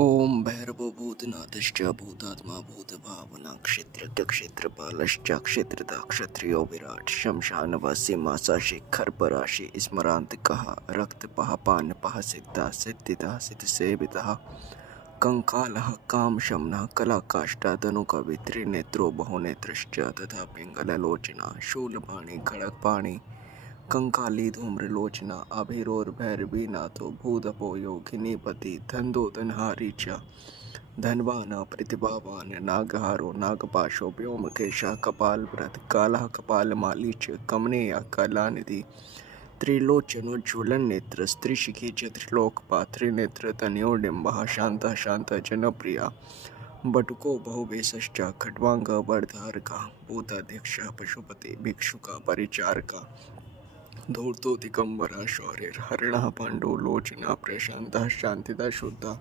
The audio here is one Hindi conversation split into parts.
ओम भैरवो भूतनाथश्च भूतात्मा भूतभावना क्षेत्रज्ञ क्षेत्रपालश्च क्षेत्रधा क्षत्रियो विराट शमशानवासी मासा शेखर पराशि स्मरांतिकः रक्तपः पानपः सिद्धा सिद्धिदा सिद्धसेवितः कंकालः कामशमनः कलाकाष्ठा धनुकवित्रिनेत्रो बहुनेत्रश्च तथा पिङ्गललोचना शूलपाणि खड्गपाणि कंकाली धूम्रलोचना अभिरोर्भैरवी नाथो भूतपो योगिनीपति धन्दोदनहारी च धनवान प्रतिभावान नागहारो नागपाशो व्योमकेशः कपालभृत् कालः कपालमाली च कमनीय कलानिधि त्रिलोचनोज्ज्वलन्नेत्र स्त्रीशिखी च त्रिलोकपा त्रिनेत्र तनयोडिम्बः शान्तः शान्तः जनप्रिया बटुको बहुवेशश्च खड्वाङ्गवर्धारकः भूताध्यक्षः पशुपति भिक्षुका परिचारका धूर्तो दिगंबरा शौर्यर्हरिणः पाण्डो लोचना प्रशान्तः शान्तिदा शुद्धः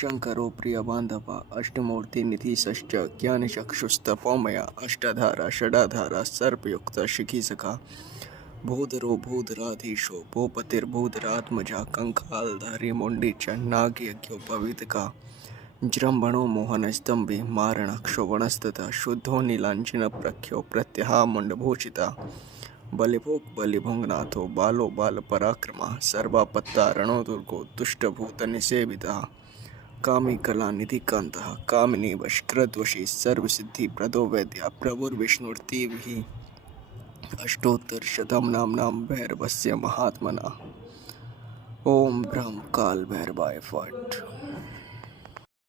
शङ्करो प्रियबान्धवः अष्टमूर्तिनिधिश्च ज्ञानचक्षुस्तपोमया अष्टाधारा षडाधारा सर्पयुक्तः शिखिसखा भूधरो भूधराधीशो भूपतिर्भूधरात्मजा कंकालधारी मुण्डी च नागयज्ञोपवीतका जृम्भणो मोहनस्तंभि मारणः क्षोभणस्तथा शुद्धो नीलाञ्जनप्रख्यो प्रत्यहा मुण्डभूषिता बलिभोग बलिभुङ्नाथो बालो बालपराक्रमः सर्वापत्ता रणोदुर्गो दुष्टभूतनिसेवितः कामी कलानिधिकान्तः कामिनी वशकृद्वशी सर्वसिद्धिप्रदो वैद्यः प्रभुर्विष्णुर्तिभिः अष्टोत्तरशतं नाम्नां भैरवस्य महात्मनः। ओम ब्रह्म काल भैरवाय फट्।